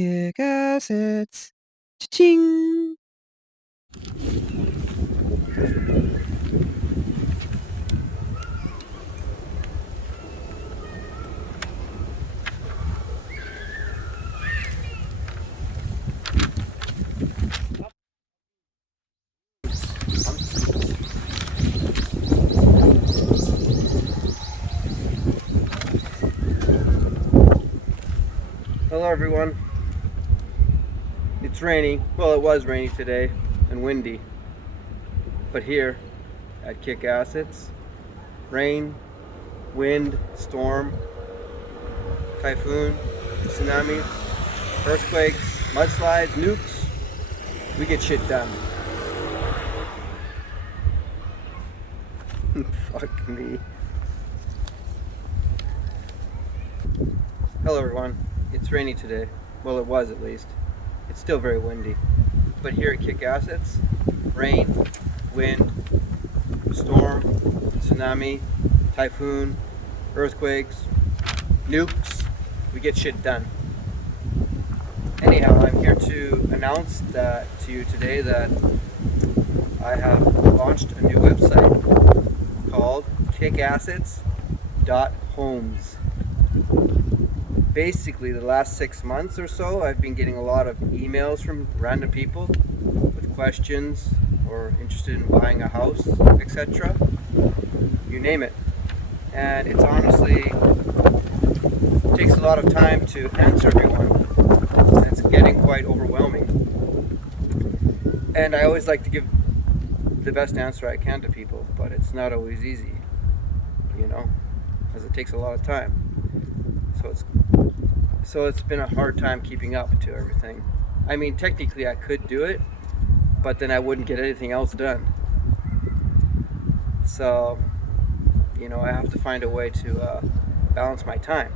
KICKASSETS. Cha-ching! Hello everyone. It's raining. Well, it was rainy today and windy. But here at Kick Assets, rain, wind, storm, typhoon, tsunami, earthquakes, mudslides, nukes, we get shit done. Fuck me. Hello everyone. It's rainy today. Well, it was at least. It's still very windy. But here at Kick Assets, rain, wind, storm, tsunami, typhoon, earthquakes, nukes, we get shit done. Anyhow, I'm here to announce that to you today that I have launched a new website called KICKASSETS.HOMES. Basically, the last 6 months or so, I've been getting a lot of emails from random people with questions or interested in buying a house, etc. You name it. And it's honestly takes a lot of time to answer everyone. It's getting quite overwhelming. And I always like to give the best answer I can to people, but it's not always easy, you know, because it takes a lot of time. So it's been a hard time keeping up to everything. I mean, technically I could do it, but then I wouldn't get anything else done. So, you know, I have to find a way to balance my time.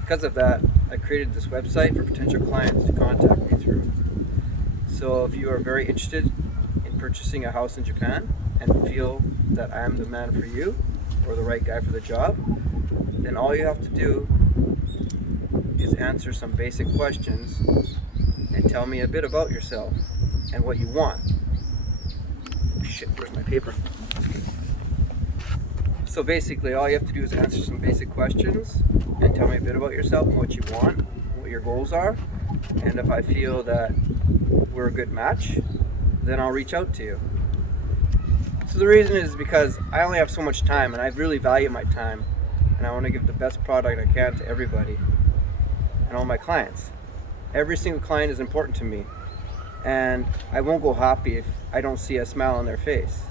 Because of that, I created this website for potential clients to contact me through. So if you are very interested in purchasing a house in Japan and feel that I am the man for you or the right guy for the job, then all you have to do is answer some basic questions and tell me a bit about yourself and what you want. Shit, where's my paper? So basically, all you have to do is answer some basic questions and tell me a bit about yourself and what you want, what your goals are, and if I feel that we're a good match, then I'll reach out to you. So the reason is because I only have so much time and I really value my time, and I want to give the best product I can to everybody and all my clients. Every single client is important to me, and I won't go happy if I don't see a smile on their face.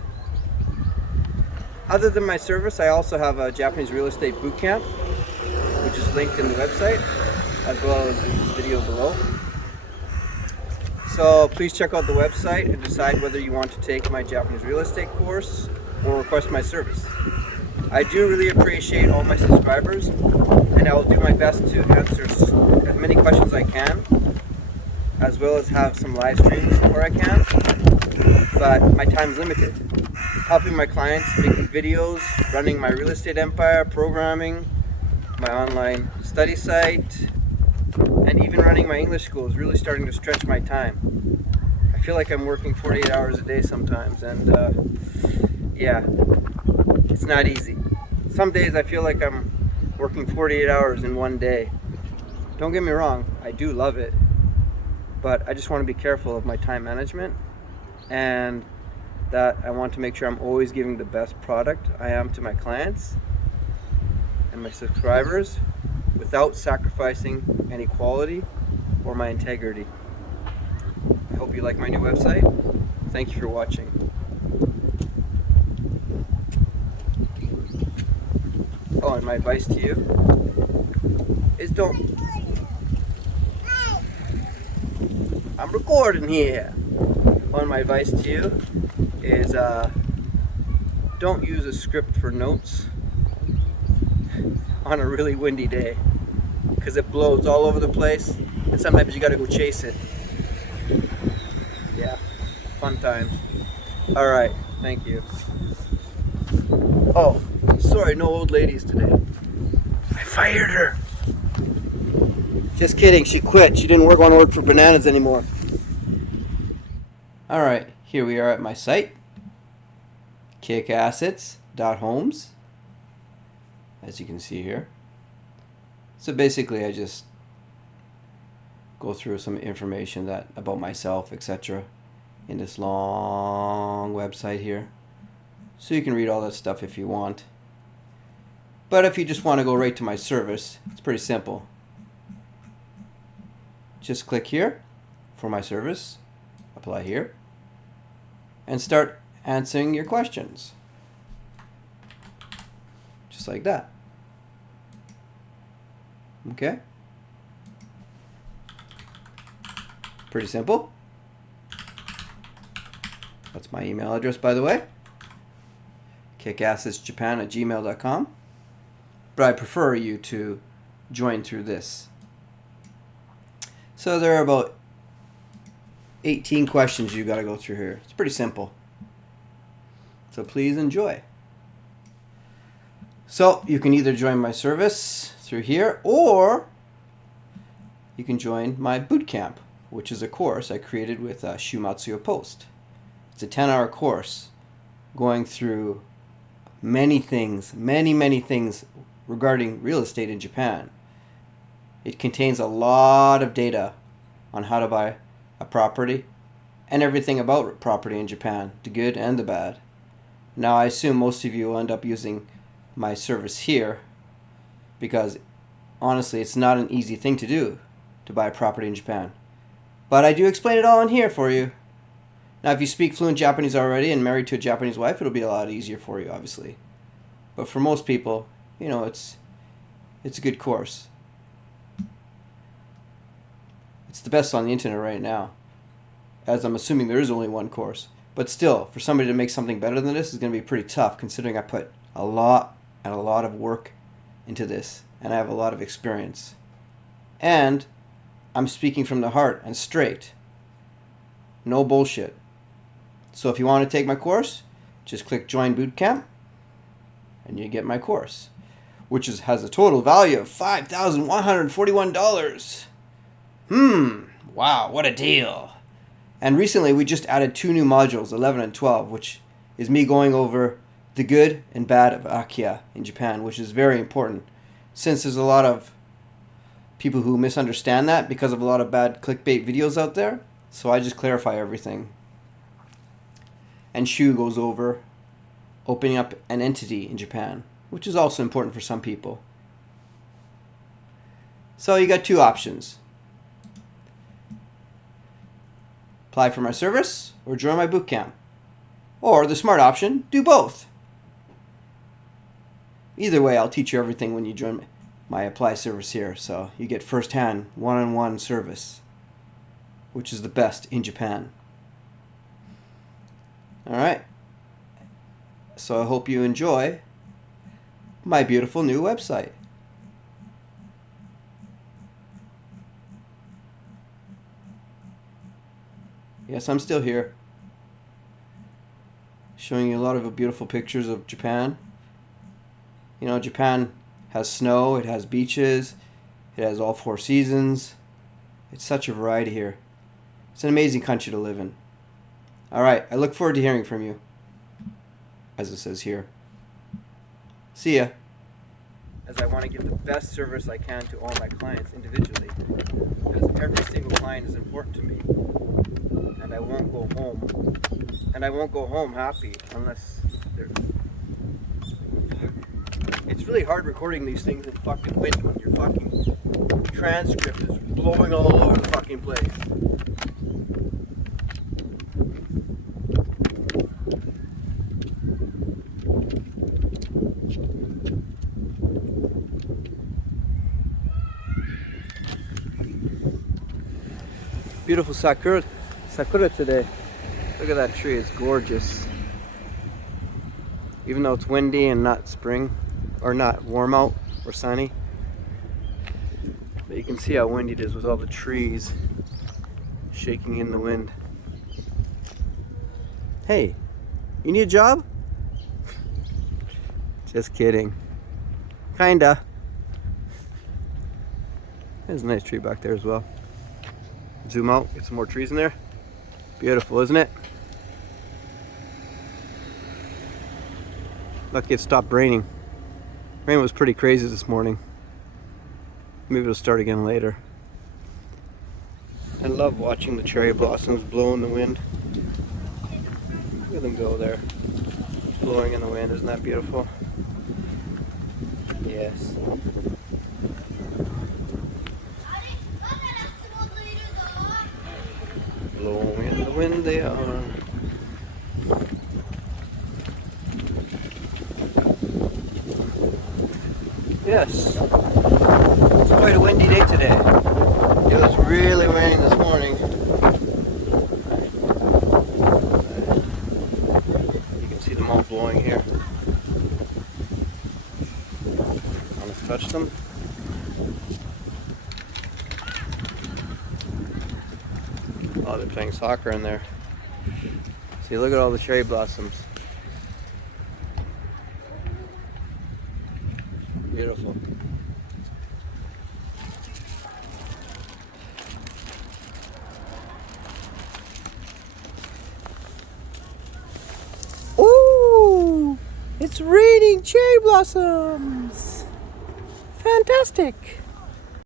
Other than my service, I also have a Japanese real estate bootcamp, which is linked in the website, as well as in this video below. So please check out the website and decide whether you want to take my Japanese real estate course or request my service. I do really appreciate all my subscribers, and I will do my best to answer as many questions as I can, as well as have some live streams where I can, but my time is limited. Helping my clients, making videos, running my real estate empire, programming, my online study site, and even running my English school is really starting to stretch my time. I feel like I'm working 48 hours a day sometimes, and yeah, it's not easy. Some days I feel like I'm working 48 hours in one day. Don't get me wrong, I do love it, but I just want to be careful of my time management, and that I want to make sure I'm always giving the best product I am to my clients and my subscribers without sacrificing any quality or my integrity. I hope you like my new website. Thank you for watching. Oh, and my advice to you is I'm recording here. One of my advice to you is don't use a script for notes on a really windy day, because it blows all over the place and sometimes you gotta go chase it. Yeah, fun times. Alright, thank you. Oh, sorry, no old ladies today. I fired her. Just kidding, she quit. She didn't want to work for bananas anymore. Alright, here we are at my site. KICKASSETS.HOMES. As you can see here. So basically I just go through some information about myself, etc. in this long website here. So you can read all that stuff if you want. But if you just want to go right to my service, it's pretty simple. Just click here for my service, apply here, and start answering your questions. Just like that. Okay? Pretty simple. That's my email address, by the way. KICKASSETSJapan@gmail.com. But I prefer you to join through this. So there are about 18 questions you got to go through here. It's pretty simple. So please enjoy. So you can either join my service through here, or you can join my boot camp, which is a course I created with Shu Matsu Post. It's a 10-hour course going through many things, many things regarding real estate in Japan. It contains a lot of data on how to buy a property and everything about property in Japan, the good and the bad. Now I assume most of you will end up using my service here because honestly it's not an easy thing to do to buy a property in Japan. But I do explain it all in here for you. Now if you speak fluent Japanese already and married to a Japanese wife, it'll be a lot easier for you, obviously. But for most people, you know, it's a good course. It's the best on the internet right now, as I'm assuming there is only one course. But still, for somebody to make something better than this is going to be pretty tough, considering I put a lot of work into this, and I have a lot of experience. And I'm speaking from the heart and straight. No bullshit. So if you want to take my course, just click Join Bootcamp, and you get my course, which has a total value of $5,141. Wow, what a deal. And recently we just added 2 new modules, 11 and 12, which is me going over the good and bad of Akiya in Japan, which is very important, since there's a lot of people who misunderstand that because of a lot of bad clickbait videos out there. So I just clarify everything. And Shu goes over opening up an entity in Japan, which is also important for some people. So you got 2 options. Apply for my service or join my bootcamp. Or the smart option, do both. Either way, I'll teach you everything when you join my apply service here, so you get first-hand, one-on-one service, which is the best in Japan. Alright, so I hope you enjoy my beautiful new website. Yes, I'm still here, showing you a lot of beautiful pictures of Japan. You know, Japan has snow, it has beaches, it has all 4 seasons. It's such a variety here. It's an amazing country to live in. Alright, I look forward to hearing from you, as it says here. See ya. As I want to give the best service I can to all my clients individually, because every single client is important to me. And I won't go home. And I won't go home happy unless they're... It's really hard recording these things in fucking wind when your fucking transcript is blowing all over the fucking place. Beautiful sakura today. Look at that tree, it's gorgeous. Even though it's windy and not spring, or not warm out or sunny. But you can see how windy it is with all the trees shaking in the wind. Hey, you need a job? Just kidding. Kinda. There's a nice tree back there as well. Zoom out, get some more trees in there. Beautiful, isn't it? Lucky it stopped raining. Rain was pretty crazy this morning. Maybe it'll start again later. I love watching the cherry blossoms blow in the wind. Look at them go there. Blowing in the wind, isn't that beautiful? Yes. Blowing in the wind they are. Yes. It's quite a windy day today. It was really raining this morning. You can see them all blowing here. Want to touch them? Oh, they're playing soccer in there. See, look at all the cherry blossoms. Beautiful. Ooh, it's raining cherry blossoms. Fantastic.